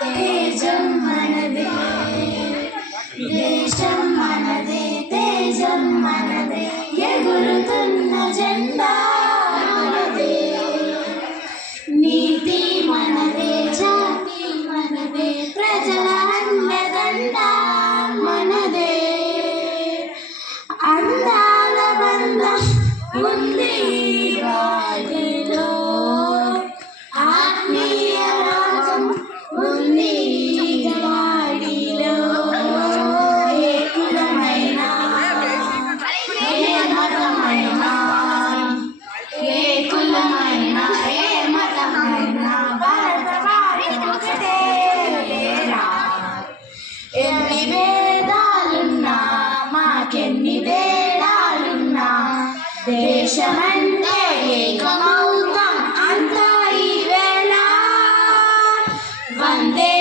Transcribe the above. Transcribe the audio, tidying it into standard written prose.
తేజం మనదే, దేశం మనదే, తేజం మనదే, ఎగురుతున్న జెండా మనదే, నీతి మనదే, జాతి మనదే, ప్రజల అండదండ మనదే, అందాల బంధం ఉంది వాటిలో, ఆత్మీయ రాగం ఉంది వాడిలో, ఏ కులమైనా ఏ మతమైనా, ఏ కులమైనా ఏ మతమైనా, భారత ఒకటే లేరా. ఎన్ని భేదాలున్నా మాకెన్ని తేడాలున్నా, దేశమంటే ఏకమౌతం అంతా ఈవేళ. వందే